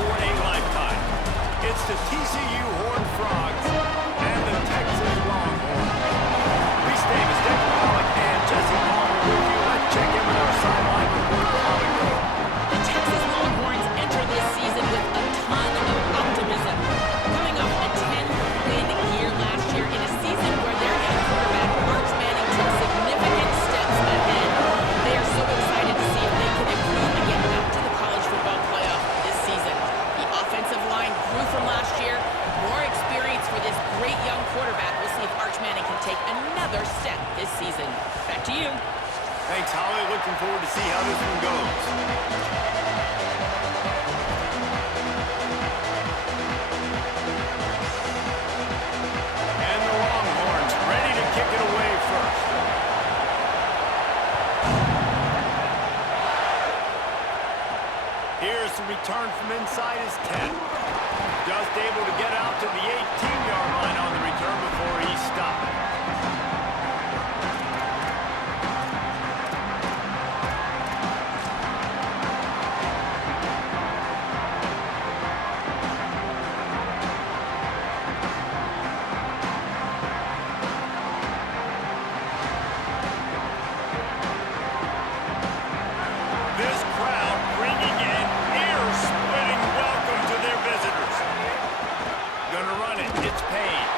for a lifetime. It's the TCU Horned Frogs and the Texas Longhorns. Reese Davis, Dynasty, and Jesse Palmer with you. Let's check in with our sideline reporter, Holly Rowe. The Texas Longhorns enter this season with a ton of optimism. Coming off a 10-win year last year in a season where their head quarterback, Arch Manning, took significant steps ahead. They are so excited to see if they can improve and get back to the college football playoff this season. The offensive line grew from last year. More experience for this great young quarterback. We'll see if Arch Manning can take another step this season. Back to you. Thanks, Holly. Looking forward to see how this one goes. And the Longhorns ready to kick it away first. Here's the return from inside his 10. Just able to get out to the 18-yard line on the return before he stopped. This crowd bringing an ear-splitting welcome to their visitors. Gonna run it. It's Payne.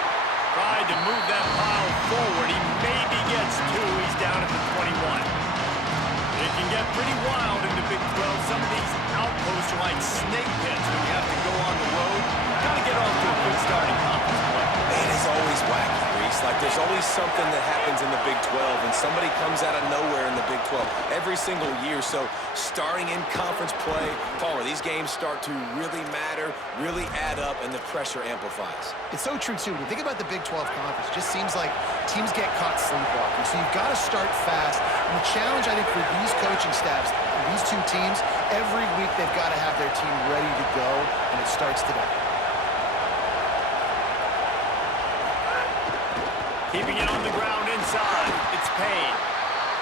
Tried to move that pile forward. He maybe gets two. He's down at the 21. It can get pretty wild in the Big 12. Some of these outposts are like snake pits when you have to go on the road. Gotta get off to a good start in conference play. Man, it's always wacky, Reese. Like, there's always something that happens in the Big 12, and somebody comes out of nowhere in the Big 12 every single year. So, starting in conference play, Palmer, these games start to really matter, really add up, and the pressure amplifies. It's so true, too. When you think about the Big 12 Conference, it just seems like teams get caught sleepwalking. So you've got to start fast. And the challenge, I think, for these coaching staffs, these two teams, every week they've got to have their team ready to go, and it starts today. Keeping it on the ground inside. It's Payne.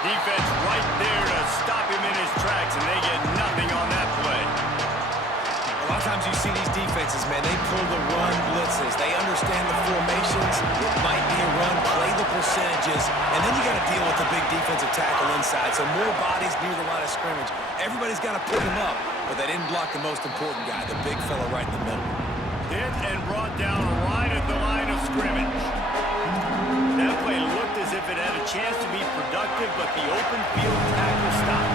Defense right there to stop him in his tracks, and they get nothing on that play. A lot of times you see these defenses, man, they pull the run blitzes. They understand the formations. It might be a run, play the percentages, and then you got to deal with the big defensive tackle inside. So more bodies near the line of scrimmage. Everybody's got to pick him up, but they didn't block the most important guy, the big fella right in the middle. Hit and brought down right at the line of scrimmage. That play looked as if it had a chance to be productive, but the open field tackle stopped.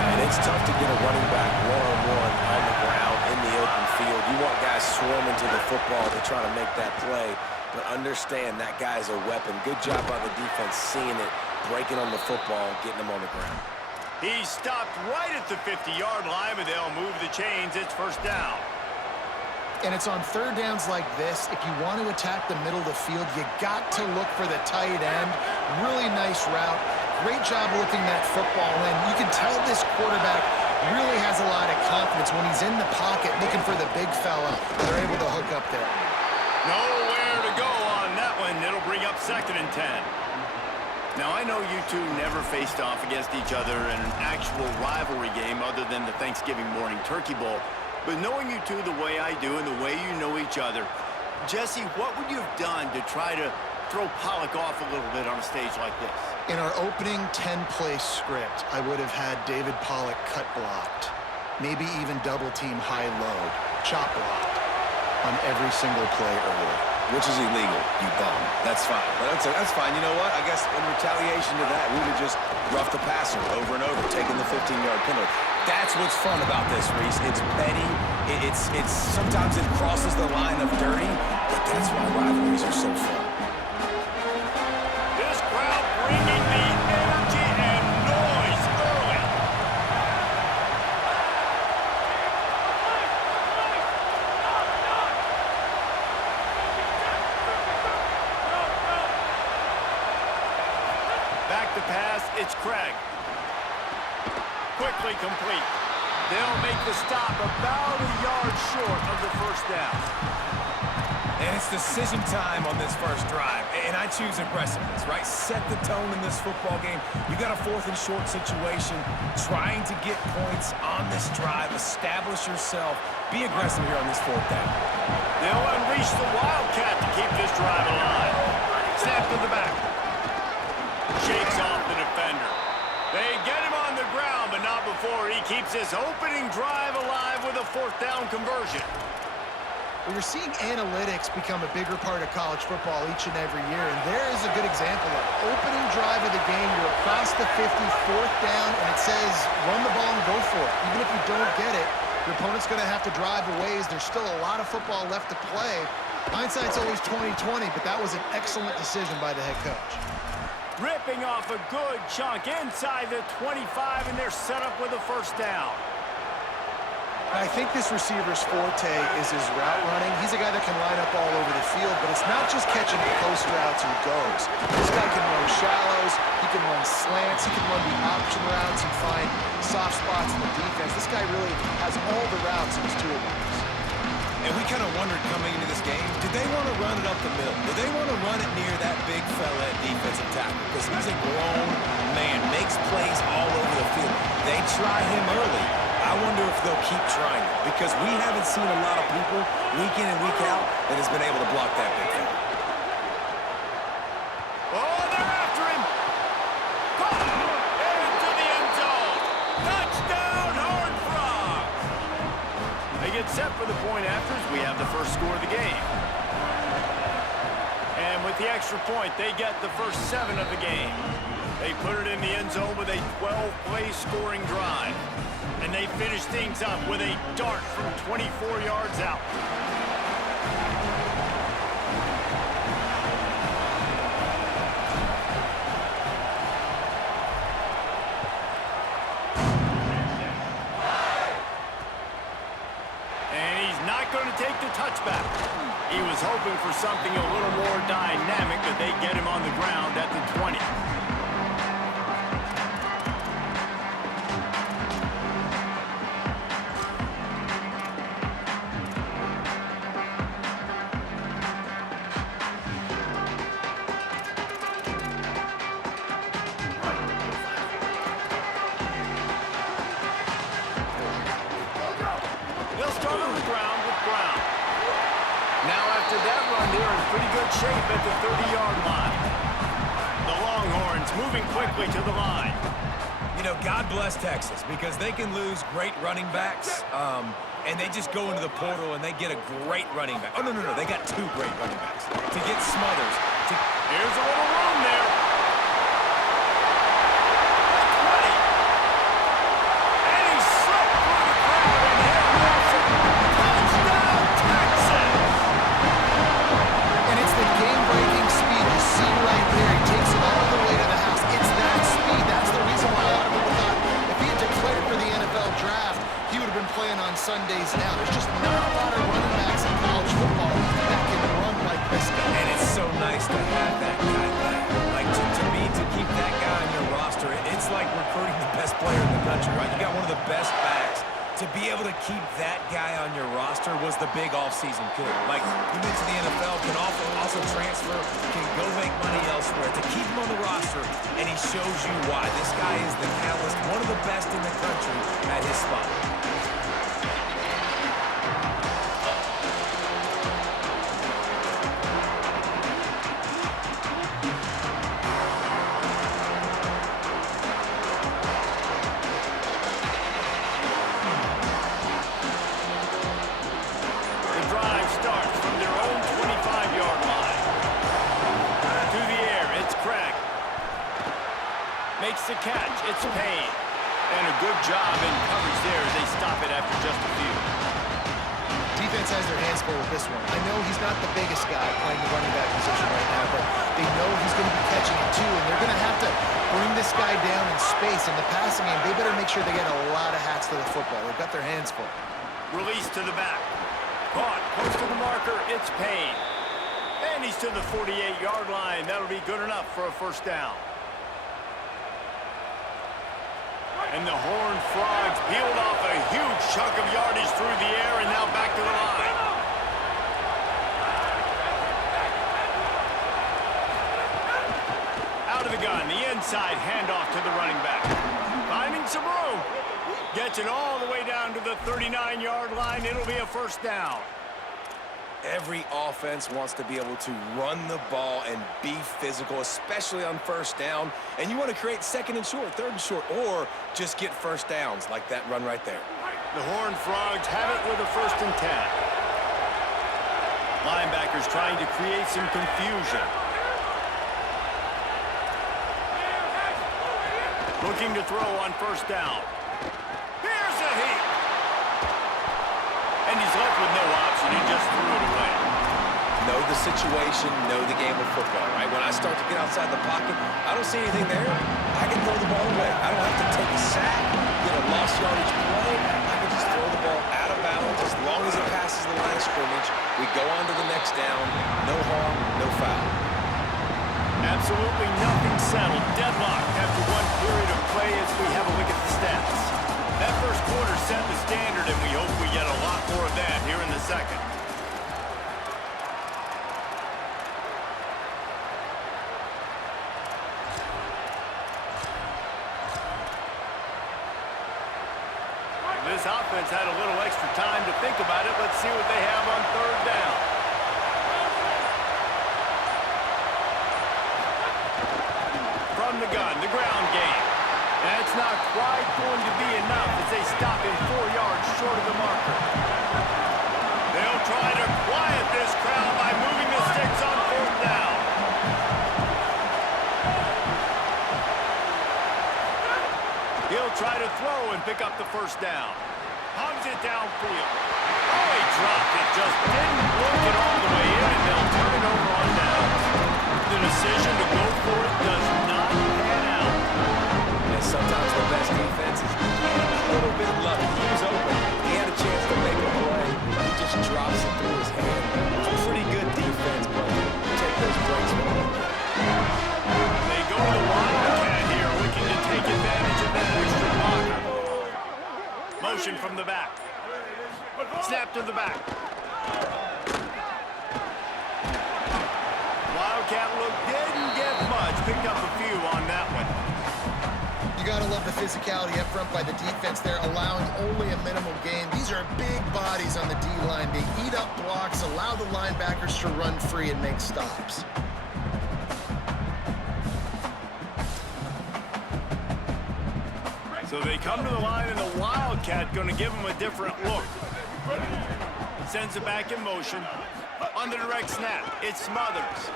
And it's tough to get a running back one-on-one on the ground in the open field. You want guys swarming to the football to try to make that play, but understand that guy's a weapon. Good job by the defense seeing it, breaking on the football, getting him on the ground. He stopped right at the 50-yard line, but they'll move the chains. It's first down. And it's on third downs like this. If you want to attack the middle of the field, you got to look for the tight end. Really nice route. Great job looking that football in. You can tell this quarterback really has a lot of confidence when he's in the pocket looking for the big fella. They're able to hook up there. Nowhere to go on that one. It'll bring up 2nd and 10. Now, I know you two never faced off against each other in an actual rivalry game other than the Thanksgiving morning Turkey Bowl. But knowing you two the way I do and the way you know each other, Jesse, what would you have done to try to throw Pollock off a little bit on a stage like this? In our opening 10-play script, I would have had David Pollock cut blocked, maybe even double-team high-load, chop blocked on every single play early. Which is illegal, you bum. That's fine. But that's fine. You know what? I guess in retaliation to that, we would just rough the passer over and over, taking the 15-yard penalty. That's what's fun about this, Reese. It's petty. It's sometimes it crosses the line of dirty, but that's why rivalries are so fun. This crowd bringing the energy and noise early. Back to pass, it's Craig. Quickly complete. They'll make the stop about a yard short of the first down. And it's decision time on this first drive. And I choose aggressiveness, right? Set the tone in this football game. You got a 4th and short situation, trying to get points on this drive, establish yourself, be aggressive here on this 4th down. They'll unleash the Wildcat to keep this drive alive. Snap to the back. Shakes off the defender. They get him on the ground, but not before he keeps his opening drive alive with a 4th down conversion. Well, you're seeing analytics become a bigger part of college football each and every year, and there is a good example of it. Opening drive of the game, you're across the 50, 4th down, and it says run the ball and go for it. Even if you don't get it, your opponent's going to have to drive a ways. There's still a lot of football left to play. Hindsight's always 20/20, but that was an excellent decision by the head coach. Ripping off a good chunk inside the 25, and they're set up with a 1st down. I think this receiver's forte is his route running. He's a guy that can line up all over the field, but it's not just catching post routes and goes. This guy can run shallows, he can run slants, he can run the option routes and find soft spots in the defense. This guy really has all the routes in his toolbox. And we kind of wondered coming into this game, did they want to run it up the middle? Did they want to run it near that big fella at defensive tackle? Because he's a grown man, makes plays all over the field. They try him early. I wonder if they'll keep trying it, because we haven't seen a lot of people week in and week out that has been able to block that big fella. Oh, they're after him. Caught. Into the end zone. Touchdown, Horned Frogs. They get set for the point afters. We have the first score of the game. And with the extra point, they get the first 7 of the game. They put it in the end zone with a 12-play scoring drive. And they finish things up with a dart from 24 yards out. And he's not going to take the touchback. He was hoping for something a little more dynamic, but they get him on the ground at the 20. Pretty good shape at the 30-yard line. The Longhorns moving quickly to the line. You know, God bless Texas, because they can lose great running backs, and they just go into the portal and they get a great running back. Oh, no, they got 2 great running backs. To get Smothers. Here's a little room there. 20. And he slipped through the crowd, and here Wilson. Touchdown, Texas! And it's the game-breaking speed you see right there. He takes it all the way to the house. It's that speed. That's the reason why a lot of people thought if he had declared for the NFL draft, he would have been playing on Sundays now. There's just not a lot of running backs in college football that can run like this guy. And it's so nice to have that guy back. Like, to me, to keep that guy on your roster, it's like recruiting the best player in the country, right? You got one of the best backs. To be able to keep that guy on your roster was the big offseason kill. Like, you mentioned the NFL can also transfer, can go make money elsewhere. To keep him on the roster, and he shows you why. This guy is the catalyst, one of the best in the country at his spot. Makes the catch. It's Payne. And a good job in coverage there as they stop it after just a few. Defense has their hands full with this one. I know he's not the biggest guy playing the running back position right now, but they know he's going to be catching it too, and they're going to have to bring this guy down in space. In the passing game, they better make sure they get a lot of hats to the football. They've got their hands full. Release to the back. Caught. Close to the marker. It's Payne. And he's to the 48-yard line. That'll be good enough for a first down. And the Horned Frogs peeled off a huge chunk of yardage through the air and now back to the line. side handoff to the running back. Finding some room. Gets it all the way down to the 39-yard line. It'll be a first down. Every offense wants to be able to run the ball and be physical, especially on first down. And you want to create second and short, third and short, or just get first downs like that run right there. The Horned Frogs have it with a 1st and 10. Linebackers trying to create some confusion. Looking to throw on first down. Here's a heap. And he's left with no option. He just threw it away. Know the situation, know the game of football, right? When I start to get outside the pocket, I don't see anything there. I can throw the ball away. I don't have to take a sack, get a lost yardage play. I can just throw the ball out of bounds as long as it passes the line of scrimmage. We go on to the next down. No harm, no foul. Absolutely nothing settled. Deadlocked after one period of play as we have a look at the stats. That first quarter set the standard, and we hope we get a lot more of that here in the second. This offense had a little extra time to think about it. Let's see what they have on third down. From the gun, the ground game. That's not quite going to be enough as they stop him 4 yards short of the marker. They'll try to quiet this crowd by moving the sticks on 4th down. He'll try to throw and pick up the first down. Hugs it downfield. Oh, he dropped it. Just didn't work it all the way in, and they'll turn it over on downs. The decision to go for it does not pan out. And sometimes the best defense is a little bit lucky. He was open. He had a chance to make a play. He just drops it through his hand. It's a pretty good defense, but you take those breaks for him. They go to the Wildcat here, looking to take advantage of that extra blocker. Motion from the back. Snap to the back. Wildcat look didn't get much. Picked up a few on that one. You got to love the physicality up front by the defense there, allowing only a minimal gain. These are big bodies on the D-line. They eat up blocks, allow the linebackers to run free and make stops. So they come to the line, and the Wildcat going to give them a different look. Sends it back in motion. On the direct snap, it Smothers.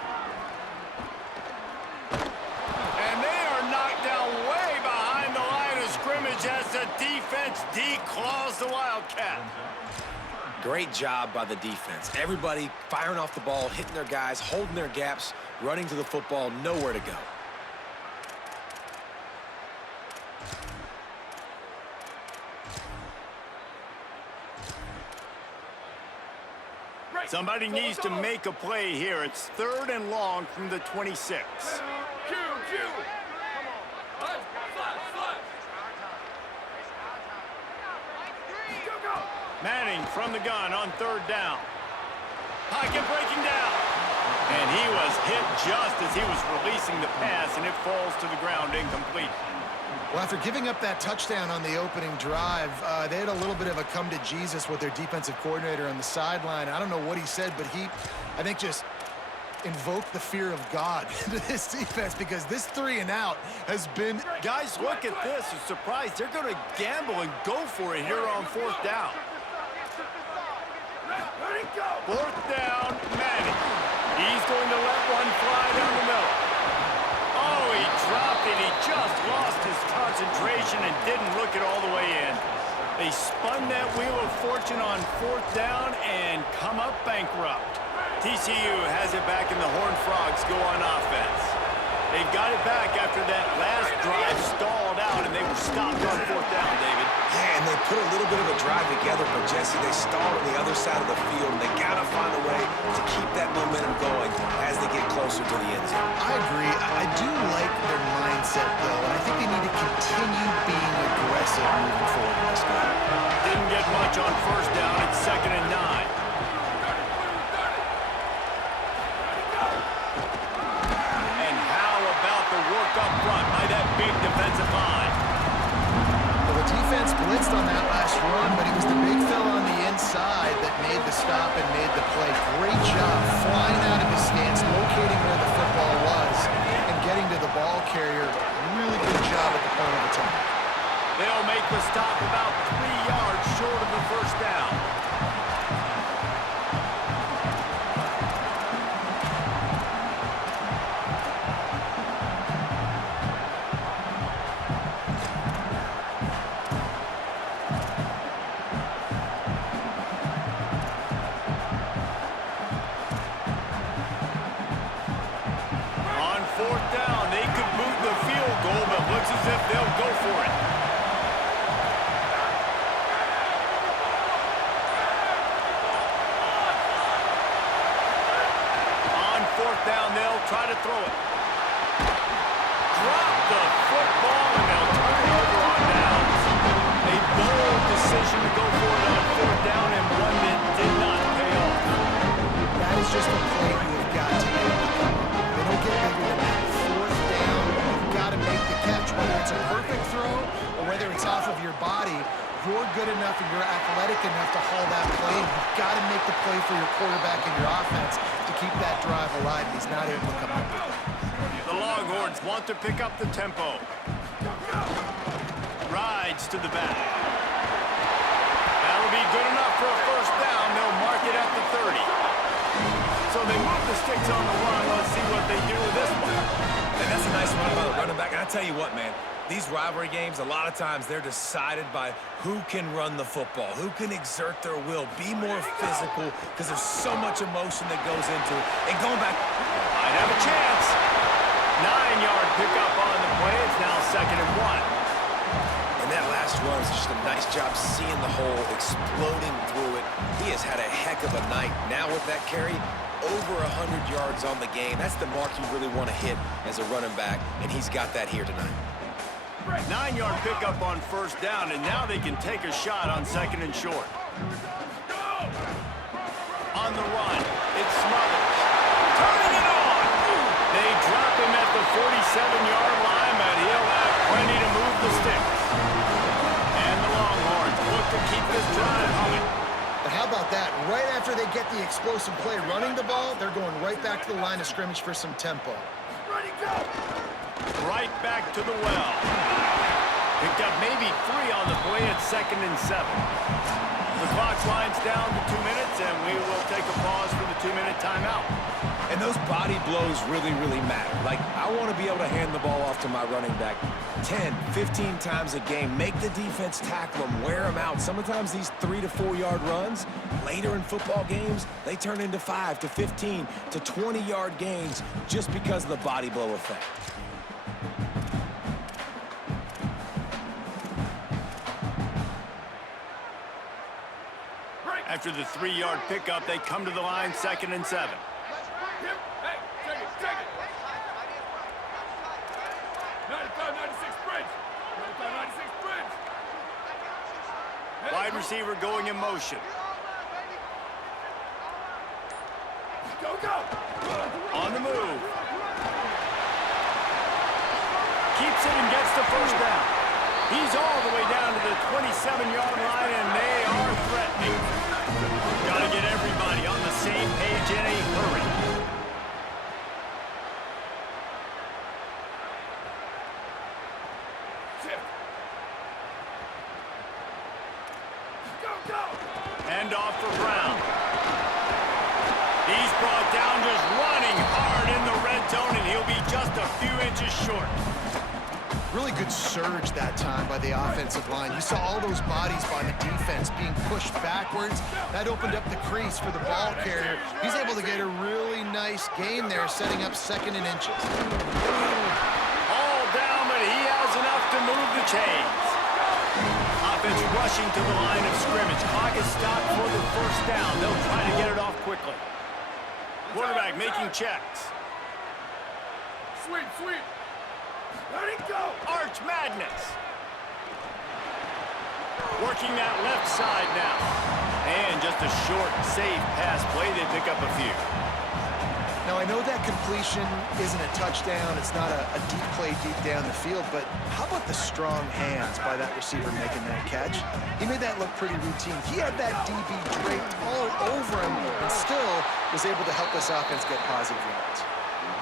And they are knocked down way behind the line of scrimmage as the defense declaws the Wildcat. Great job by the defense. Everybody firing off the ball, hitting their guys, holding their gaps, running to the football, nowhere to go. Somebody needs to make a play here. It's 3rd and long from the 26. Manning from the gun on 3rd down. Pocket breaking down. And he was hit just as he was releasing the pass, and it falls to the ground incomplete. Well, after giving up that touchdown on the opening drive, they had a little bit of a come to Jesus with their defensive coordinator on the sideline. I don't know what he said, but he, I think, just invoked the fear of God into this defense because this 3-and-out has been... Guys, look at this. I'm surprised. They're going to gamble and go for it here on 4th down. 4th down, Manning. He's going to let one fly down the middle. Oh, he dropped it. He just lost his concentration and didn't look it all the way in. They spun that wheel of fortune on 4th down and come up bankrupt. TCU has it back, and the Horned Frogs go on offense. They've got it back after that last drive stalled out, and they were stopped on 4th down, David. Yeah, and they put a little bit of a drive together, but Jesse, they stalled on the other side of the field, and they got to find a way to keep that momentum going as they get closer to the end zone. I agree. I do like their mindset, though, and I think they need to continue being aggressive moving forward in this game. Didn't get much on 1st down. It's 2nd and 9. Up front by that great job flying out of his stance, locating where the football was, and getting to the ball carrier. Really good job at the point of attack. They'll make the stop about 3 yards short of the first down. On fourth down, they could boot the field goal, but looks as if they'll go for it. On fourth down, they'll try to throw it. Drop the football, and they'll turn it over on downs. A bold decision to go for it on fourth down, and one that did not pay off. That is just a play you have got to make. They don't get bigger than that. Fourth down, you've got to make the catch. Whether it's a perfect throw or whether it's off of your body, you're good enough and you're athletic enough to haul that play. You've got to make the play for your quarterback and your offense to keep that drive alive. He's not able to come up with it. The Longhorns want to pick up the tempo. Rides to the back. That'll be good enough for a first down. They'll mark it at the 30. So they move the sticks on the run. Let's see what they do with this one. And that's a nice run by the running back. And I tell you what, man, these rivalry games, a lot of times they're decided by who can run the football, who can exert their will, be more physical, because there's so much emotion that goes into it. And going back, Might have a chance. 9-yard pickup on the play. It's now 2nd and 1. and that last run is just a nice job seeing the hole, exploding through it. He has had a heck of a night. Now with that carry, over 100 yards on the game. That's the mark you really want to hit as a running back, and he's got that here tonight. 9-yard pickup on first down, and now they can take a shot on 2nd and short. On the run, it's Smothers. Turning it on! They drop him at the 47-yard line, but he'll have plenty to move the sticks. And the Longhorns look to keep this drive humming. But how about that? Right after they get the explosive play running the ball, they're going right back to the line of scrimmage for some tempo. Ready, go! Right back to the well. Picked up maybe 3 on the play at 2nd and 7. The clock winds down to 2 minutes, and we will take a pause for the 2-minute timeout. And those body blows really, really matter. Like, I want to be able to hand the ball off to my running back 10, 15 times a game. Make the defense tackle them, wear them out. Sometimes these 3 to 4 yard runs, later in football games, they turn into 5 to 15 to 20-yard gains just because of the body blow effect. After the 3-yard pickup, they come to the line 2nd and 7. Hey, take it. 95-96 bridge. 95-96 bridge. Wide receiver going in motion. Go. On the move. Keeps it and gets the first down. He's all the way down to the 27-yard line, and they are threatening. Got to get everybody on the same page in a hurry. Go. Hand off for Brown. He's brought down just running hard in the red zone, and he'll be just a few inches short. Really good surge that time by the offensive line. You saw all those bodies by the defense being pushed backwards. That opened up the crease for the ball carrier. He's able to get a really nice gain there, setting up 2nd and inches. All down, but he has enough to move the chains. Offense rushing to the line of scrimmage. Clock is stopped for the first down. They'll try to get it off quickly. Quarterback making checks. Sweep. Let it go. Arch Madness. Working that left side now. And just a short, safe pass play. They pick up a few. Now, I know that completion isn't a touchdown. It's not a deep play deep down the field, but how about the strong hands by that receiver making that catch? He made that look pretty routine. He had that DB draped all over him and still was able to help this offense get positive yards.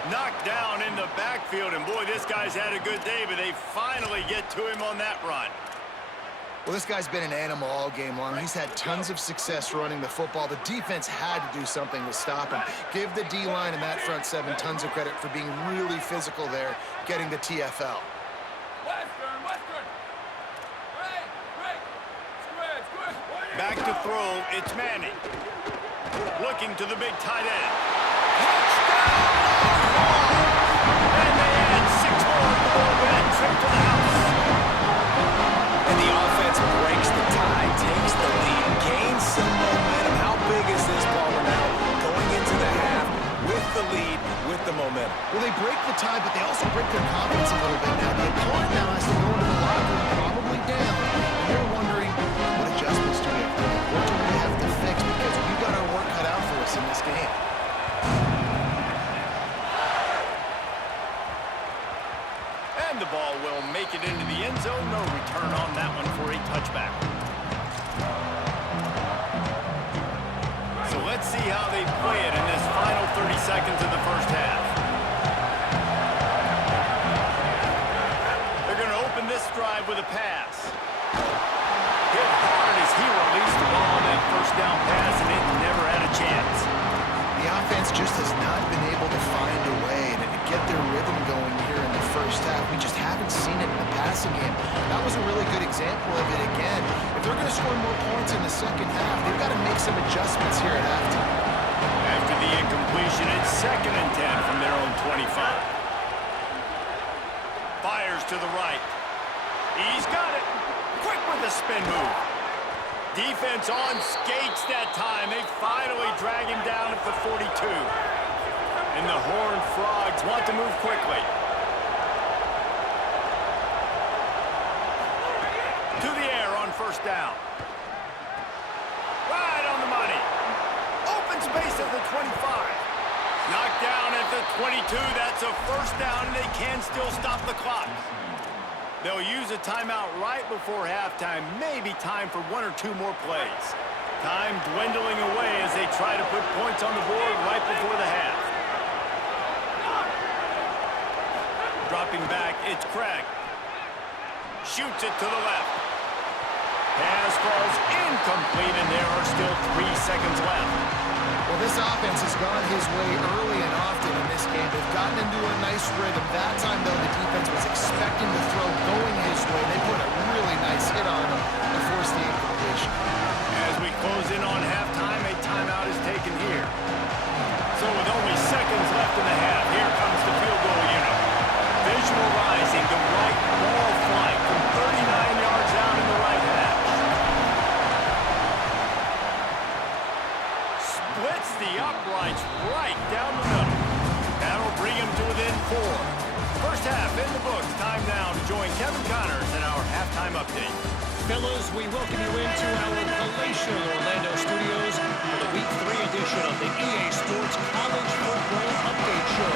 Knocked down in the backfield, and boy, this guy's had a good day, but they finally get to him on that run. Well, this guy's been an animal all game long. He's had tons of success running the football. The defense had to do something to stop him. Give the D-line and that front seven tons of credit for being really physical there, getting the TFL. Western. Right. Square. Back to throw, it's Manning. Looking to the big tight end. Touchdown! And they add 6 more to the board with that trip to the house. And the offense breaks the tie, takes the lead, gains some momentum. How big is this baller now? Going into the half with the lead, with the momentum. Well, they break the tie, but they also break their confidence a little bit now. The opponent now has to go into the locker room probably down, and they're wondering, what adjustments do we have to make? What do we have to fix? Because we've got our work cut out for us in this game. And the ball will make it into the end zone. No return on that one for a touchback. So let's see how they play it in this final 30 seconds of the first half. They're going to open this drive with a pass. Hit hard as he released the ball on that first down pass, and it never had a chance. The offense just has not been able to find a way to get their rhythm going here in the first half. We just haven't seen it in the passing game. That was a really good example of it again. If they're going to score more points in the second half, they've got to make some adjustments here at halftime. After the incompletion, it's 2nd and 10 from their own 25. Fires to the right. He's got it. Quick with the spin move. Defense on skates that time. They finally drag him down at the 42. And the Horned Frogs want to move quickly. To the air on first down. Right on the money. Open space at the 25. Knocked down at the 22. That's a first down, and they can still stop the clock. They'll use a timeout right before halftime. Maybe time for 1 or 2 more plays. Time dwindling away as they try to put points on the board right before the half. Dropping back, it's Craig. Shoots it to the left. Pass falls incomplete, and there are still 3 seconds left. Well, this offense has gone his way early and often in this game. They've gotten into a nice rhythm. That time, though, the defense was expecting the throw going his way. They put a really nice hit on him to force the incompletion. As we close in on halftime, a timeout is taken here. So with only seconds left in the half, here comes the field goal unit. Visualizing the right ball flight from 39 yards out in the right hash. Splits the uprights right down the middle. That'll bring him to within 4. First half in the books. Time now to join Kevin Connors in our halftime update. Fellas, we welcome you into our palatial Orlando studios for the Week 3 edition of the EA Sports College Football Update Show.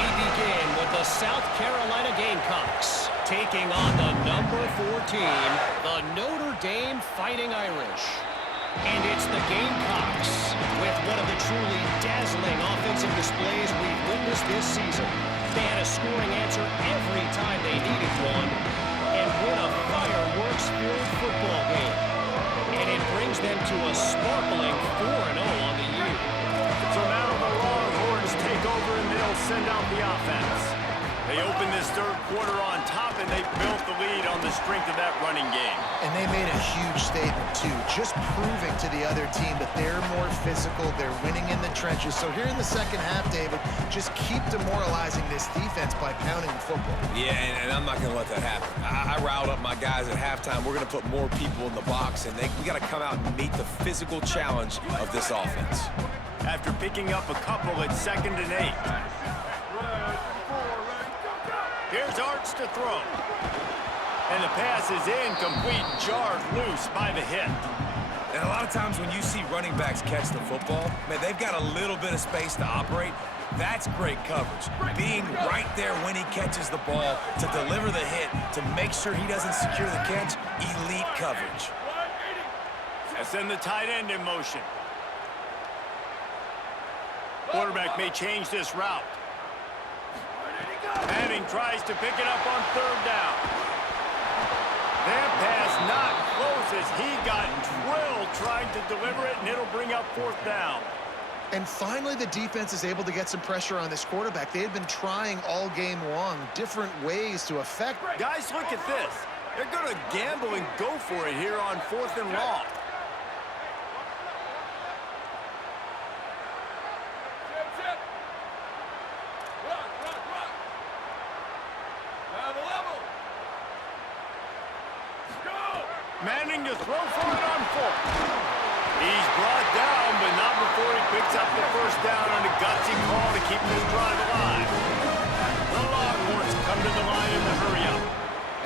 We begin with the South Carolina Gamecocks taking on the number 4 team, the Notre Dame Fighting Irish. And it's the Gamecocks with one of the truly dazzling offensive displays we've witnessed this season. They had a scoring answer every time they needed one and win a fireworks-filled football game. And it brings them to a sparkling 4-0 on the year. So now the Longhorns take over and they'll send out the offense. They open this third quarter on top, and they built the lead on the strength of that running game. And they made a huge statement, too, just proving to the other team that they're more physical, they're winning in the trenches. So here in the second half, David, just keep demoralizing this defense by pounding the football. Yeah, and I'm not going to let that happen. I riled up my guys at halftime. We're going to put more people in the box, and we got to come out and meet the physical challenge of this offense. After picking up a couple at 2nd and 8. Here's Arts to throw. And the pass is incomplete, jarred loose by the hit. And a lot of times when you see running backs catch the football, man, they've got a little bit of space to operate. That's great coverage. Being right there when he catches the ball to deliver the hit, to make sure he doesn't secure the catch, elite coverage. Send the tight end in motion. Quarterback may change this route. Where did he go? Manning tries to pick it up on third down. That pass not close as he got drilled trying to deliver it, and it'll bring up fourth down. And finally, the defense is able to get some pressure on this quarterback. They had been trying all game long, different ways to affect. Guys, look at this. They're going to gamble and go for it here on fourth and long. Chip. Rock. Level. Go! Manning to throw for it on fourth. He's brought down, but not before he picks up the first down on a gutsy call to keep this drive alive. The Longhorns come to the line in the hurry-up.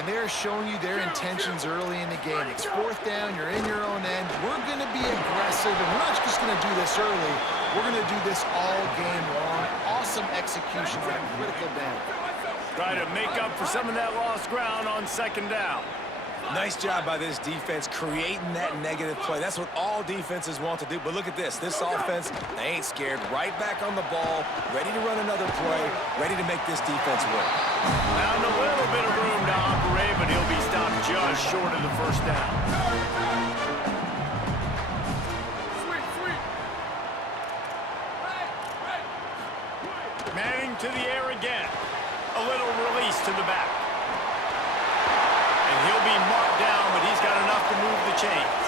And they're showing you their intentions early in the game. It's fourth down, you're in your own end. We're going to be aggressive, and we're not just going to do this early. We're going to do this all game long. Awesome execution on a critical down. Try to make up for some of that lost ground on second down. Nice job by this defense creating that negative play. That's what all defenses want to do. But look at this. This offense, they ain't scared. Right back on the ball, ready to run another play, ready to make this defense work. Found a little bit of room to operate, but he'll be stopped just short of the first down. Sweet. Manning to the air again. A little release to the back. And he'll be marked down, but he's got enough to move the chains.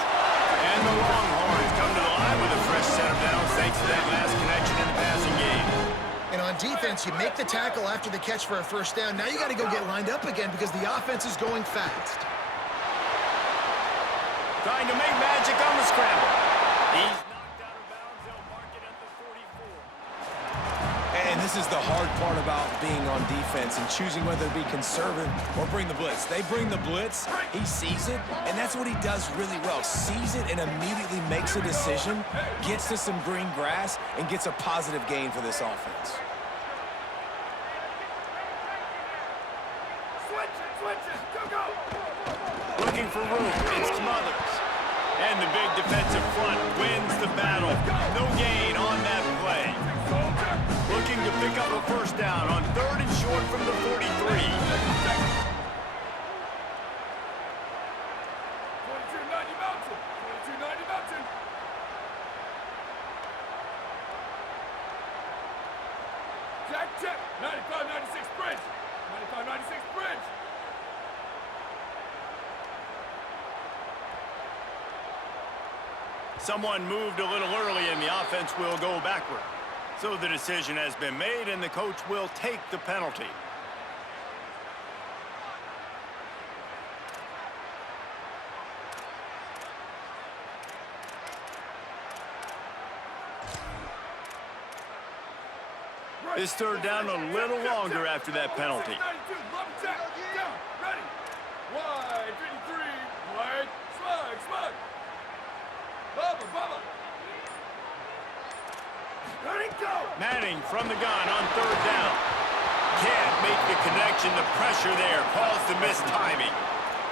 And the Longhorns come to the line with a fresh set of downs thanks to that last connection in the passing game. And on defense, you make the tackle after the catch for a first down. Now you got to go get lined up again because the offense is going fast. Trying to make magic on the scramble. He's knocked out of bounds. They'll mark it at the 44. And this is the hard part about being on defense and choosing whether to be conservative or bring the blitz. They bring the blitz, he sees it, and that's what he does really well. Sees it and immediately makes a decision, gets to some green grass, and gets a positive gain for this offense. Switch it. Go. Looking for room. It's Smothers. And the big defensive front wins the battle. No gain on that play. Looking to pick up a first down on third and short from the 43. 22-90 Mountain. Check. 95-96 bridge. 95-96 bridge. Someone moved a little early and the offense will go backward. So the decision has been made and the coach will take the penalty. This third down a little longer after that penalty. 92, love check, down, ready. Wide, 53, wide, slug. Bubba. Ready, go. Manning from the gun on third down. Can't make the connection. The pressure there caused the missed timing.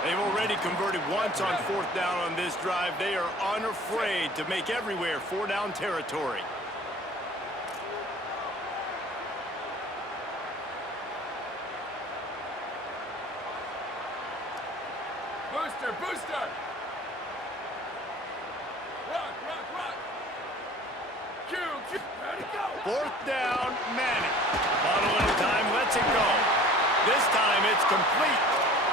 They've already converted once on fourth down on this drive. They are unafraid to make everywhere four-down territory. Booster. Rock. Q. Ready, go. Fourth down, Manning. On a little time, lets it go. This time it's complete.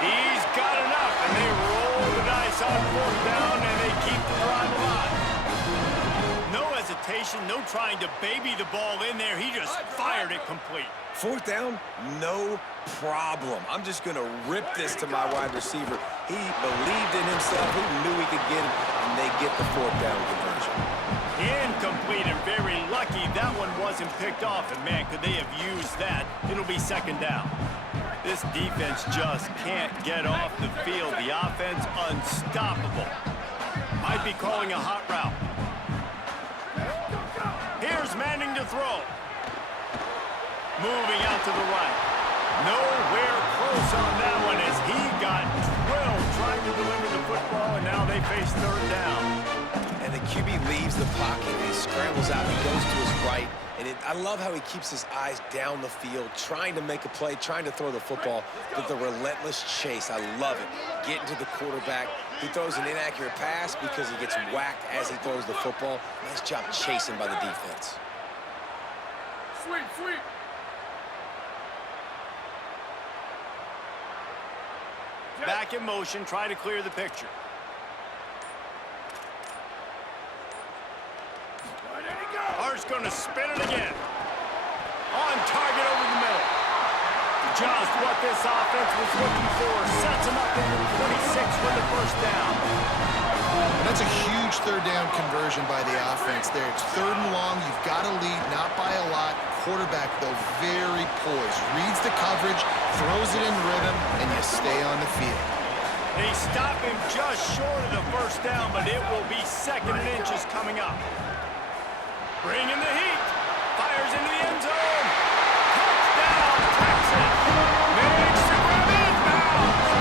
He's got enough, and they roll the dice on fourth down, and they keep the drive alive. No hesitation, no trying to baby the ball in there. He just fired it complete. Fourth down, no problem. I'm just going to rip this to my wide receiver. He believed in himself. He knew he could get it, and they get the fourth down conversion. Incomplete and very lucky that one wasn't picked off. And, man, could they have used that? It'll be second down. This defense just can't get off the field. The offense unstoppable. Might be calling a hot route. Here's Manning to throw. Moving out to the right. Nowhere close on that one as he got drilled trying to deliver the football, and now they face third down. And the QB leaves the pocket and he scrambles out, he goes to his right. And I love how he keeps his eyes down the field, trying to make a play, trying to throw the football, but the relentless chase, I love it. Getting to the quarterback. He throws an inaccurate pass because he gets whacked as he throws the football. Nice job chasing by the defense. Sweep, sweep. Back in motion, try to clear the picture. Hart's going to spin it again. On target over the middle. Just what this offense was looking for. Sets him up in the 26 with the first down. And that's a huge third down conversion by the offense there. It's 3rd and long. You've got to lead, not by a lot. Quarterback, though, very poised. Reads the coverage, throws it in rhythm, and you stay on the field. They stop him just short of the first down, but it will be 2nd and inches coming up. Bringing the heat. Fires into the end zone. Touchdown, Texas. Makes the grab inbounds.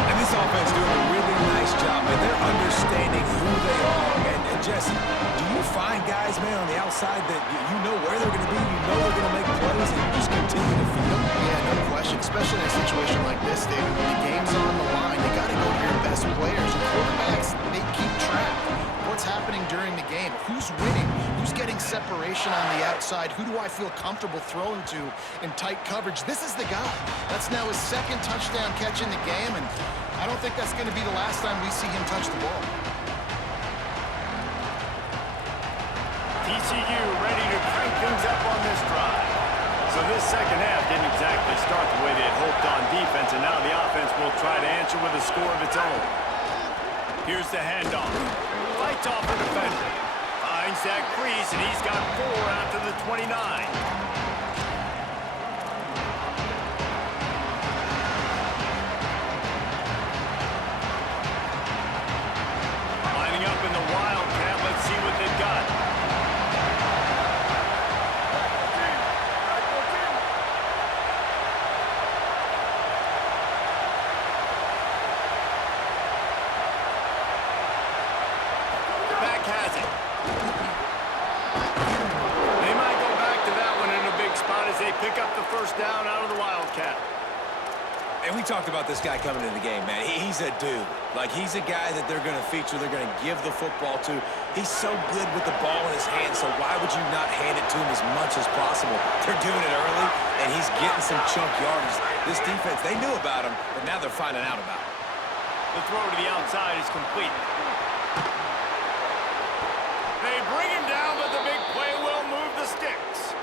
And this offense doing a really nice job, man. They're understanding who they are. And Jesse, do you find guys, man, on the outside that you know where they're going to be, you know they're going to make plays, and you just continue to feed them? Yeah, no question, especially in a situation like this, David. When the game's on the line, you got to go to your best players. And quarterbacks, they keep track. What's happening during the game? Who's winning? Who's getting separation on the outside? Who do I feel comfortable throwing to in tight coverage? This is the guy. That's now his 2nd touchdown catch in the game, and I don't think that's going to be the last time we see him touch the ball. TCU ready to crank things up on this drive. So this second half didn't exactly start the way they had hoped on defense, and now the offense will try to answer with a score of its own. Here's the handoff. Fights off the defender. Finds that crease, and he's got 4 after the 29. Lining up in the wildcat. Let's see what they've got. Has it. They might go back to that one in a big spot as they pick up the first down out of the Wildcat. And we talked about this guy coming into the game, man. He's a dude. Like, he's a guy that they're going to feature, they're going to give the football to. He's so good with the ball in his hands, so why would you not hand it to him as much as possible? They're doing it early, and he's getting some chunk yardage. This defense, they knew about him, but now they're finding out about him. The throw to the outside is complete. They bring him down, but the big play will move the sticks.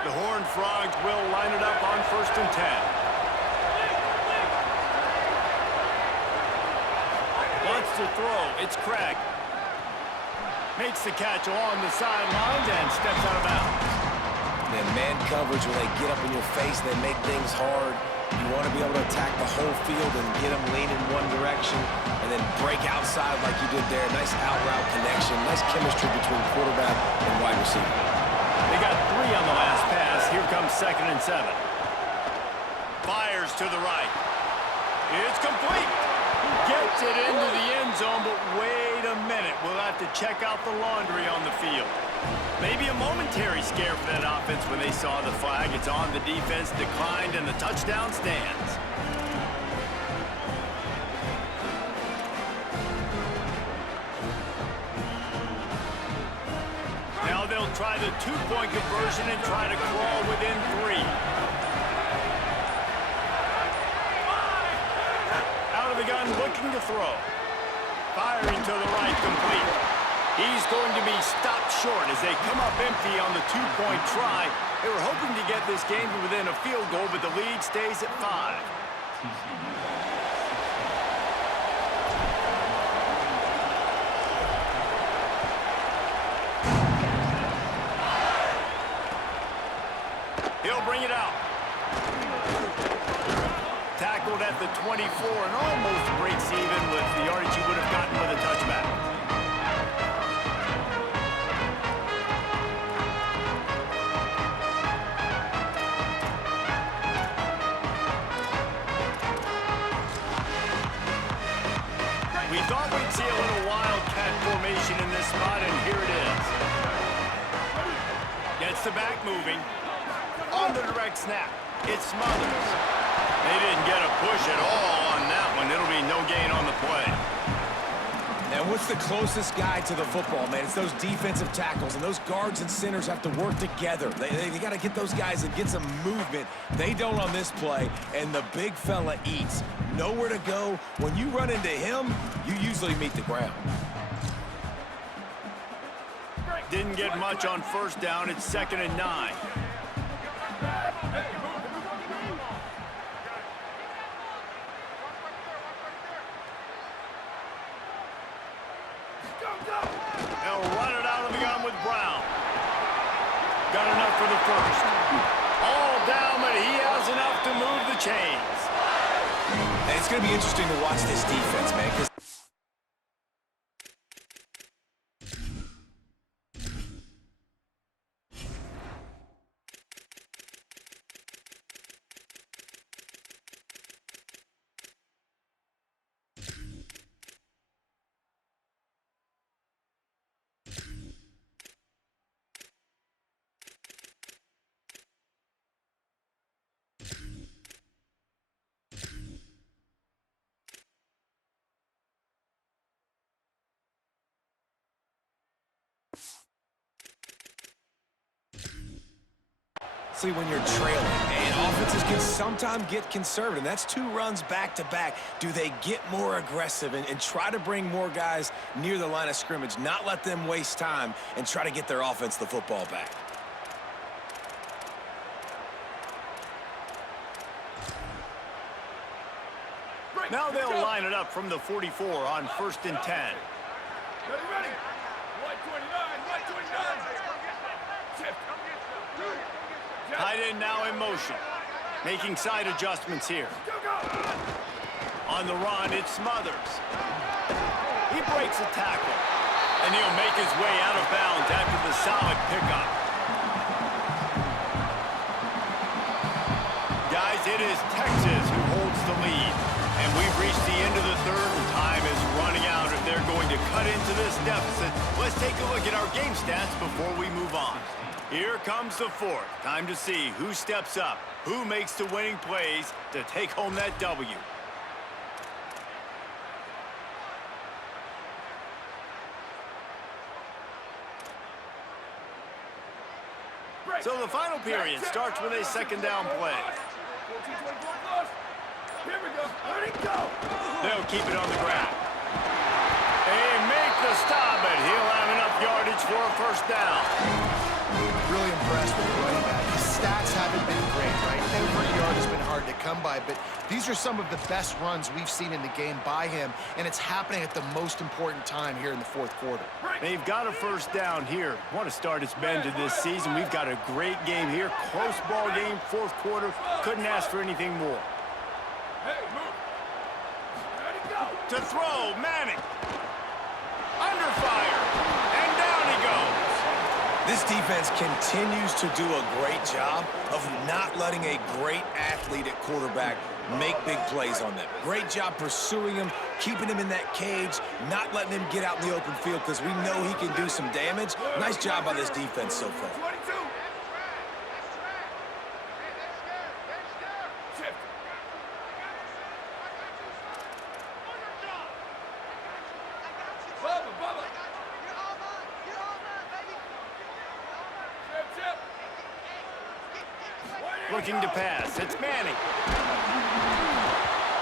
The Horned Frogs will line it up on 1st and 10. Wants to throw. It's Craig. Makes the catch along the sidelines and steps out of bounds. Man coverage, when they get up in your face, they make things hard. You want to be able to attack the whole field and get them leaning one direction and then break outside like you did there. Nice out-route connection, nice chemistry between quarterback and wide receiver. They got 3 on the last pass. Here comes 2nd and 7. Fires to the right. It's complete. Gets it into the end zone, but wait a minute. We'll have to check out the laundry on the field. Maybe a momentary scare for that offense when they saw the flag. It's on the defense, declined, and the touchdown stands. Now they'll try the 2-point conversion and try to crawl within 3. Out of the gun, looking to throw. Firing to the right, complete. He's going to be stopped short as they come up empty on the 2-point try. They were hoping to get this game to within a field goal, but the lead stays at 5. He'll bring it out. Tackled at the 24 and almost breaks even with the yardage he would have gotten with a touchback. we'd see a little wildcat formation in this spot, and here it is. Gets the back moving. On the direct snap, it's Smothers. They didn't get a push at all on that one. It'll be no gain on the play. And what's the closest guy to the football, man? It's those defensive tackles, and those guards and centers have to work together. They got to get those guys and get some movement. They don't on this play, and the big fella eats. Nowhere to go. When you run into him, you usually meet the ground. Didn't get much on first down. It's 2nd and 9. They'll run it out of the gun with Brown. Got enough for the first. All down, but he has enough to move the chains. And it's going to be interesting to watch this defense, man, because see, when you're trailing, and offenses can sometimes get conservative. That's 2 runs back-to-back. Do they get more aggressive and try to bring more guys near the line of scrimmage, not let them waste time, and try to get their offense the football back? Now they'll line it up from the 44 on 1st and 10. Ready, ready. 129, 129. Shift. Tight end now in motion. Making side adjustments here. On the run, it's Smothers. He breaks a tackle. And he'll make his way out of bounds after the solid pickup. Guys, it is Texas who holds the lead. And we've reached the end of the third, and time is running out. If they're going to cut into this deficit, let's take a look at our game stats before we move on. Here comes the fourth. Time to see who steps up, who makes the winning plays to take home that W. So the final period starts with a 2nd down play. Here we go. Let it go. They'll keep it on the ground. They make the stop, but he'll have enough yardage for a 1st down. Really impressed with the running back. His stats haven't been great, right? Every yard has been hard to come by, but these are some of the best runs we've seen in the game by him, and it's happening at the most important time here in the 4th quarter. They've got a 1st down here. What a start it's been to this season. We've got a great game here. Close ball game, 4th quarter. Couldn't ask for anything more. Hey, move. Ready, go. To throw, Manning. Under fire. And down he goes. This defense continues to do a great job of not letting a great athlete at quarterback make big plays on them. Great job pursuing him, keeping him in that cage, not letting him get out in the open field because we know he can do some damage. Nice job by this defense so far. 22. Shift. Bubba, Bubba. Shift, shift. Looking to pass. It's Manning.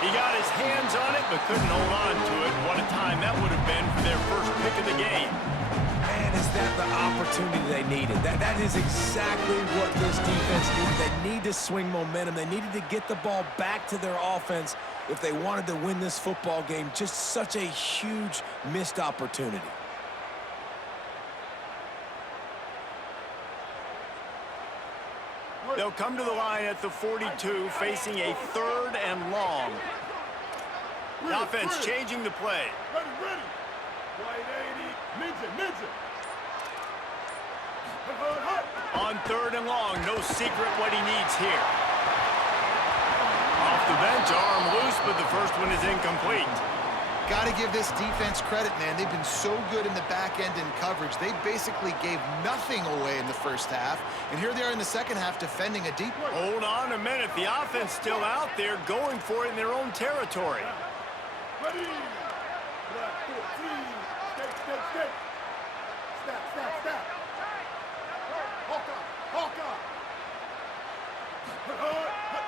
He got his hands on it, but couldn't hold on to it. What a time that would have been for their first pick of the game. Man, is that the opportunity they needed? That is exactly what this defense needed. They need to swing momentum. They needed to get the ball back to their offense if they wanted to win this football game. Just such a huge missed opportunity. They'll come to the line at the 42, facing a 3rd and long. The offense changing the play. Ready, ready. White 80. Ninja. On 3rd and long, no secret what he needs here. Off the bench, arm loose, but the first one is incomplete. Got to give this defense credit, man. They've been so good in the back end in coverage. They basically gave nothing away in the first half, and here they are in the second half defending a deep. Hold on a minute. The offense still out there going for it in their own territory. Ready. Black 14. Stay. Snap. Hawkeye.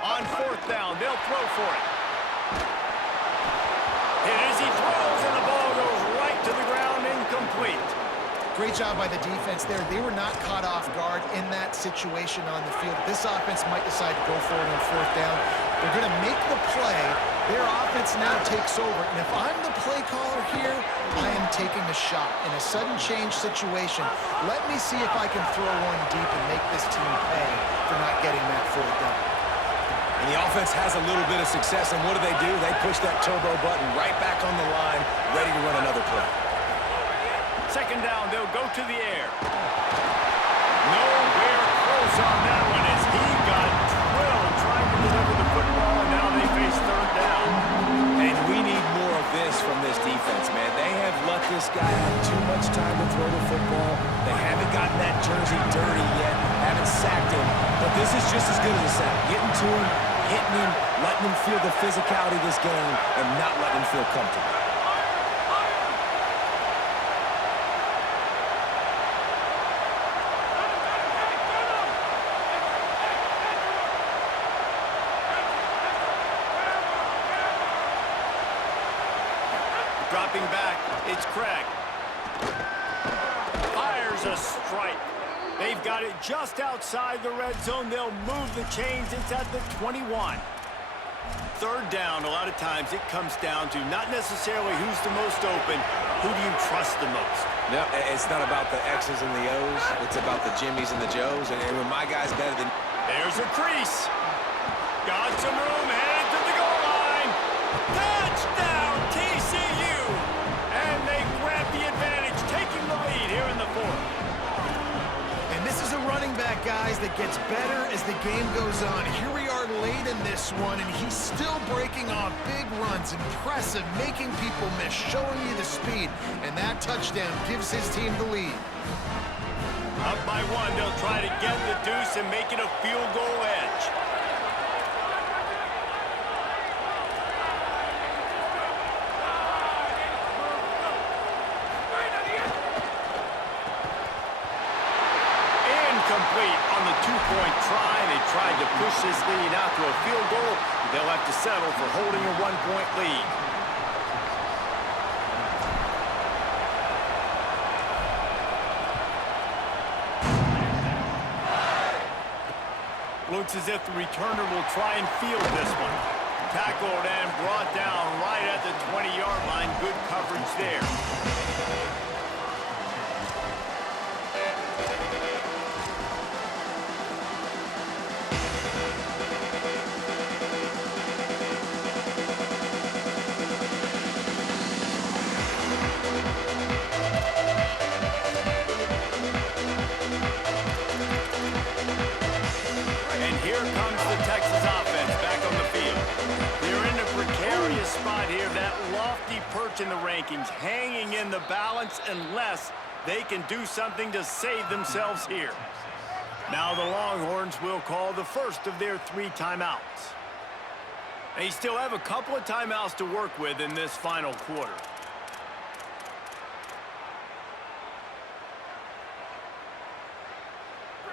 On fourth down, they'll throw for it. And as he throws, and the ball goes right to the ground, incomplete. Great job by the defense there. They were not caught off guard in that situation on the field. This offense might decide to go for it on fourth down. They're going to make the play. Their offense now takes over. And if I'm the play caller here, I am taking a shot. In a sudden change situation, let me see if I can throw one deep and make this team pay for not getting that fourth down. And the offense has a little bit of success, and what do? They push that turbo button right back on the line, ready to run another play. Second down, they'll go to the air. Nowhere close on that one as he got drilled trying to deliver the football, and now they face third down. And we need more of this from this defense, man. They have let this guy have too much time to throw the football. They haven't gotten that jersey dirty yet, haven't sacked him, but this is just as good as a sack. Getting to him, hitting him, letting him feel the physicality of this game, and not letting him feel comfortable. Dropping back, it's Craig. Fires a strike. They've got it just outside the red zone. They'll move the chains. It's at the 21. Third down, a lot of times it comes down to not necessarily who's the most open, who do you trust the most? No, it's not about the X's and the O's. It's about the Jimmies and the Joes. And when my guy's better than... There's a crease. Got some room, headed to the goal line. Touchdown, TCU! And they grab the advantage, taking the lead here in the fourth. And this is a running back, guys, that gets better as the game goes on. Here we are late in this one, and he's still breaking off big runs. Impressive, making people miss, showing you the speed. And that touchdown gives his team the lead. Up by one, they'll try to get the deuce and make it a field goal edge. Incomplete on the two-point try. They tried to push this lead out to a field goal. They'll have to settle for holding a one-point lead. Looks as if the returner will try and field this one. Tackled and brought down right at the 20-yard line. Good coverage there. Here comes the Texas offense back on the field. They're in a precarious spot here, that lofty perch in the rankings, hanging in the balance unless they can do something to save themselves here. Now the Longhorns will call the first of their 3 timeouts. They still have a couple of timeouts to work with in this final quarter.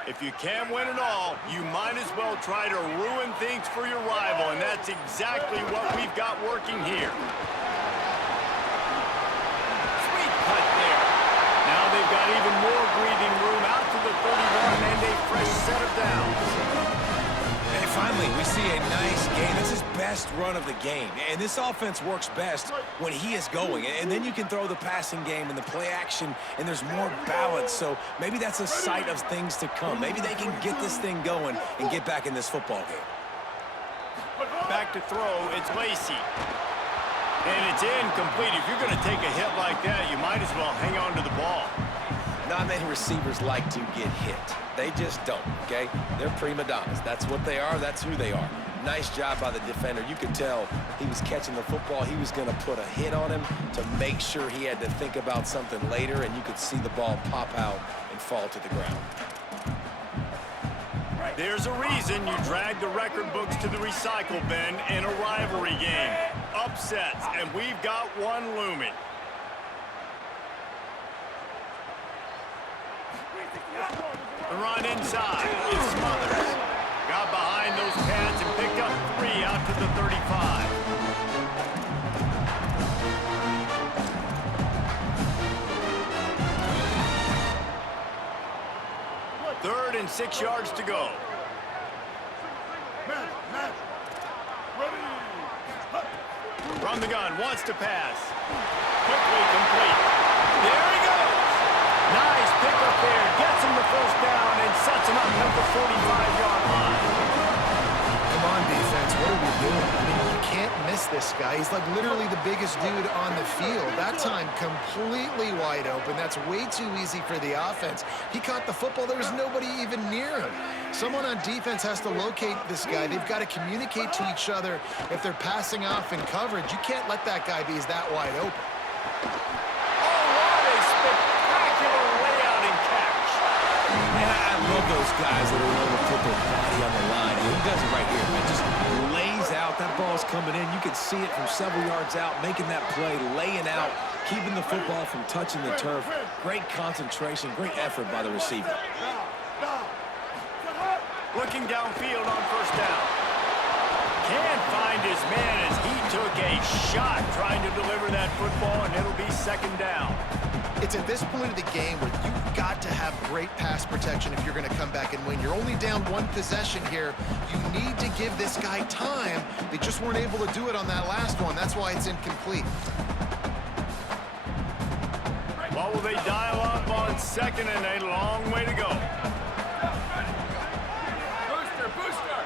If you can't win it all, you might as well try to ruin things for your rival, and that's exactly what we've got working here. Sweet cut there. Now they've got even more breathing room out to the 31 and a fresh set of downs. And finally, we see a nice game. This is best run of the game. And this offense works best when he is going. And then you can throw the passing game and the play action, and there's more balance. So maybe that's a sight of things to come. Maybe they can get this thing going and get back in this football game. Back to throw, it's Lacey. And it's incomplete. If you're going to take a hit like that, you might as well hang on to the ball. Not many receivers like to get hit. They just don't, okay? They're prima donnas. That's what they are. That's who they are. Nice job by the defender. You could tell he was catching the football. He was going to put a hit on him to make sure he had to think about something later, and you could see the ball pop out and fall to the ground. There's a reason you drag the record books to the recycle bin in a rivalry game. Upsets, and we've got one looming. The run inside is Smothers. Got behind those pads and picked up 3 out to the 35. Third and 6 yards to go. From the gun, wants to pass. Quickly complete. There he goes. Nice pickup there. Gets him the first down and sets him up at the 45-yard line. Come on, defense. What are we doing? I mean, you can't miss this guy. He's like literally the biggest dude on the field. That time, completely wide open. That's way too easy for the offense. He caught the football. There was nobody even near him. Someone on defense has to locate this guy. They've got to communicate to each other if they're passing off in coverage. You can't let that guy be that wide open. Man, I love those guys that are willing to put their body on the line. And he does it right here, man. Just lays out. That ball's coming in. You can see it from several yards out, making that play, laying out, keeping the football from touching the turf. Great concentration, great effort by the receiver. Looking downfield on first down. Can't find his man as he took a shot trying to deliver that football, and it'll be second down. It's at this point of the game where you've got to have great pass protection if you're going to come back and win. You're only down 1 possession here. You need to give this guy time. They just weren't able to do it on that last one. That's why it's incomplete. What will they dial up on second and a long way to go? Booster, booster.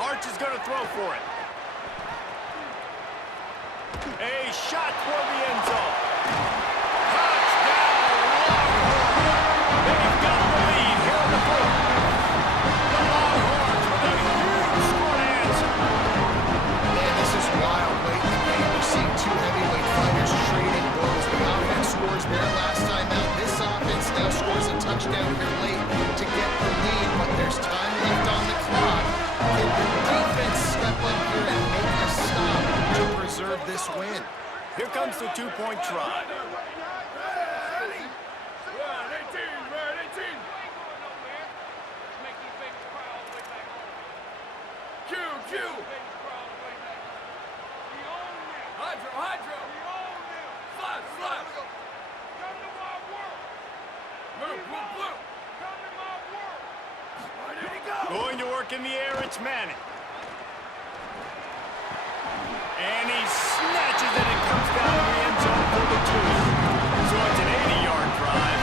Arch is going to throw for it. A shot toward the end zone. Touchdown, Longhorns. They've got the lead here in the fourth. The Longhorns with a huge score answer. Man, this is wild late in the game. We're seeing 2 heavyweight fighters trading blows. The offense scores their last time out. This offense now scores a touchdown here late to get the lead, but there's time left on the clock. Can the defense step up here and make a stop to preserve this win? Here comes the 2-point try. Ready? Run 18, run 18. Q, Q. Hydro, hydro. Slap, slap. Blue, blue, blue. Where did he go? Going to work in the air, it's Manning. And he snatches it and comes down in the end zone for the 2. So it's an 80-yard drive.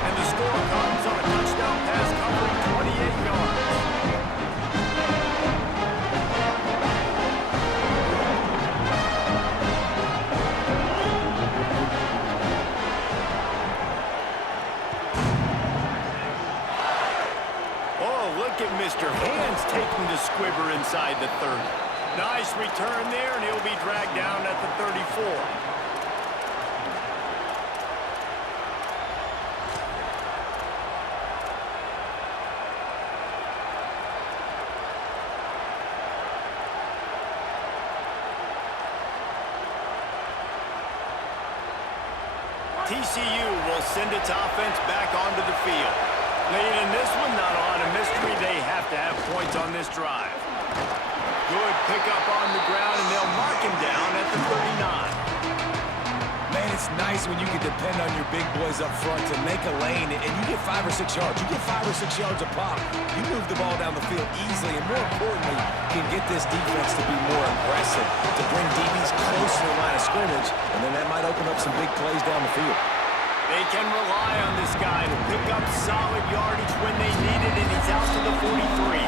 And the score comes on a touchdown pass covering 28 yards. Oh, look at Mr. Hands taking the squibber inside the 30. Nice return there, and he'll be dragged down at the 34. TCU will send its offense back onto the field. Late in this one, not a lot of mystery. They have to have points on this drive. Good pickup on the ground, and they'll mark him down at the 39. Man, it's nice when you can depend on your big boys up front to make a lane, and you get 5 or 6 yards. You get 5 or 6 yards a pop. You move the ball down the field easily, and more importantly, you can get this defense to be more aggressive, to bring DBs close to the line of scrimmage, and then that might open up some big plays down the field. They can rely on this guy to pick up solid yardage when they need it, and he's out to the 43.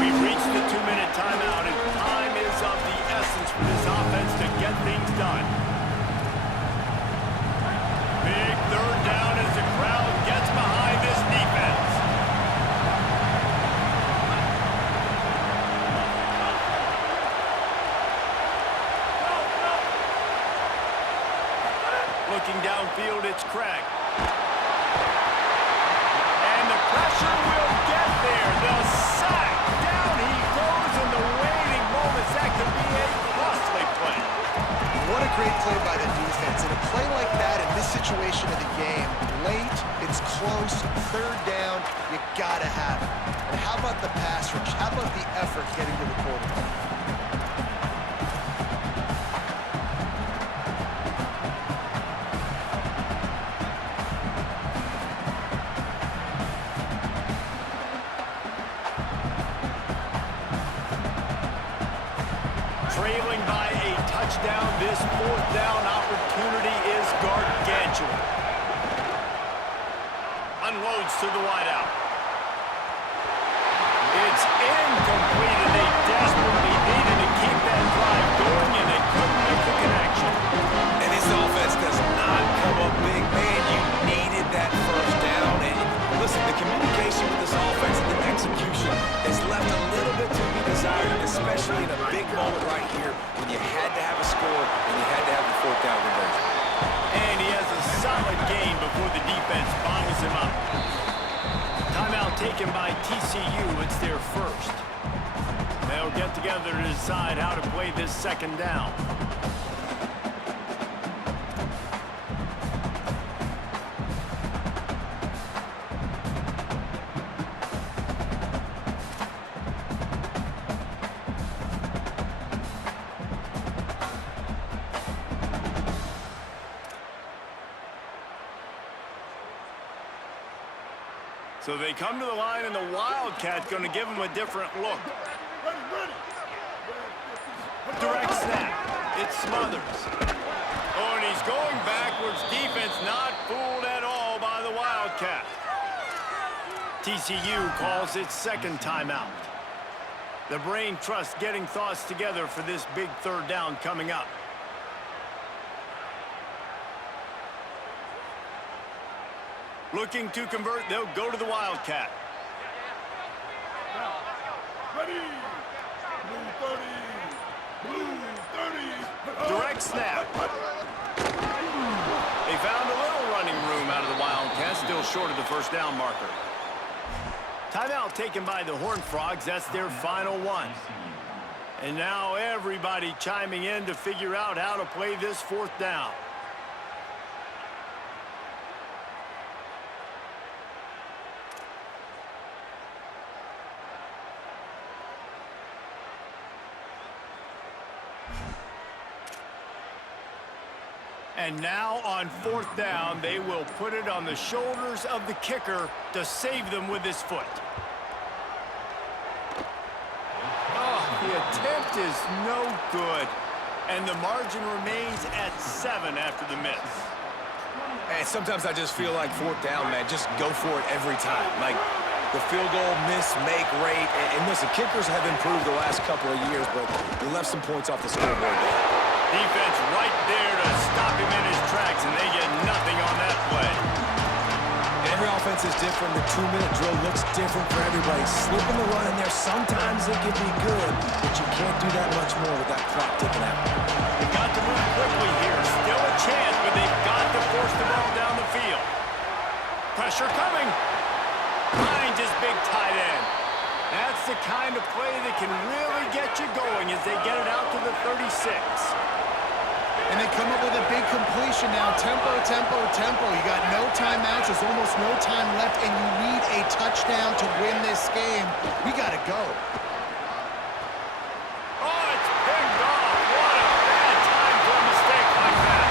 We've reached the 2-minute timeout, and time is of the essence for this offense to get things done. Big third down. looking downfield, it's Craig. And the pressure will get there. The sack. Down he goes in the waiting moments. That could be a costly play. What a great play by the defense. And a play like that in this situation of the game, late, it's close, third down, you gotta have it. And how about the pass rush? How about the effort getting to the quarterback? Trailing by a touchdown, this fourth down opportunity is gargantuan. Unloads to the wideout. It's incomplete, and they desperately needed to keep that drive going, and they couldn't make the connection. And this offense does not come up big. Man, you needed that first down. And listen, the communication with this offense and the execution has left a little bit to be desired, especially in a big moment right here when you had to have a score and you had to have the fourth down conversion. And he has a solid game before the defense bottles him up. Timeout taken by TCU. It's their first. They'll get together to decide how to play this second down. So they come to the line, and the Wildcat going to give them a different look. Direct snap. It smothers. Oh, and he's going backwards. Defense not fooled at all by the Wildcat. TCU calls its second timeout. The brain trust getting thoughts together for this big third down coming up. Looking to convert, they'll go to the Wildcat. Ready. Blue 30. Blue 30. Direct snap. They found a little running room out of the Wildcats, still short of the first down marker. Timeout taken by the Horned Frogs. That's their final one. And now everybody chiming in to figure out how to play this fourth down. And now on fourth down, they will put it on the shoulders of the kicker to save them with his foot. Oh, the attempt is no good. And the margin remains at 7 after the miss. And sometimes I just feel like fourth down, man, just go for it every time. Like the field goal miss-make rate. And listen, kickers have improved the last couple of years, but they left some points off the scoreboard. Defense right there to stop him in his tracks, and they get nothing on that play. Every offense is different. The 2-minute drill looks different for everybody. Slipping the run in there, sometimes it can be good, but you can't do that much more with that clock ticking out. They've got to move quickly here. Still a chance, but they've got to force the ball down the field. Pressure coming. Finds his big tight end. That's the kind of play that can really get you going as they get it out to the 36. And they come up with a big completion now. Tempo, tempo, tempo. You got no timeouts. There's almost no time left, and you need a touchdown to win this game. We got to go. Oh, it's picked off. What a bad time for a mistake like that.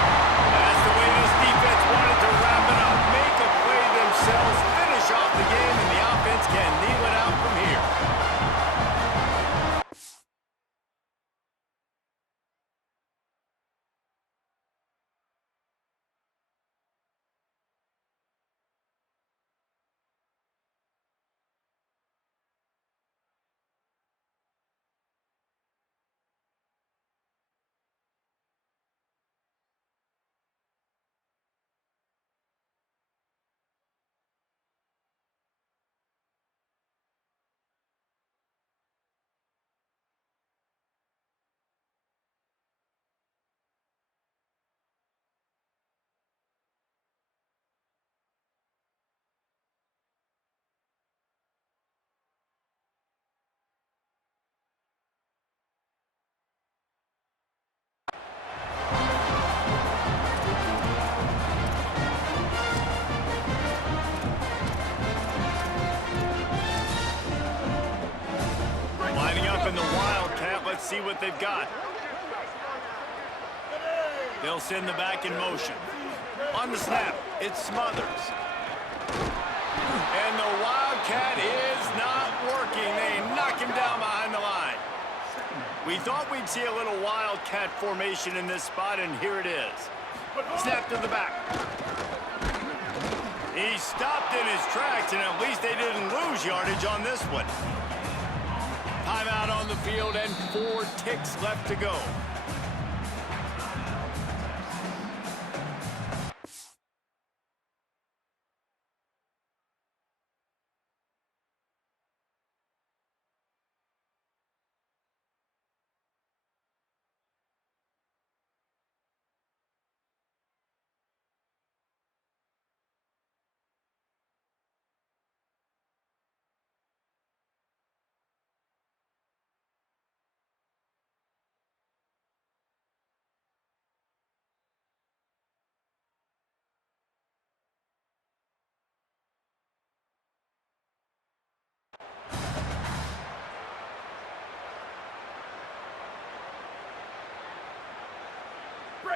That's the way this defense wanted to wrap it up. Make a play themselves, finish off the game, and the offense can kneel it out from here. Let's see what they've got. They'll send the back in motion. On the snap, it's Smothers. And the Wildcat is not working. They knock him down behind the line. We thought we'd see a little Wildcat formation in this spot, and here it is. Snap to the back. He stopped in his tracks, and at least they didn't lose yardage on this one. Timeout on the field, and 4 ticks left to go.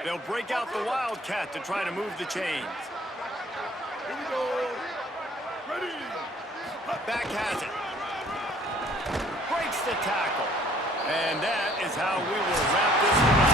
They'll break out the Wildcat to try to move the chains. Here we go. Ready. Back has it. Breaks the tackle. And that is how we will wrap this one up.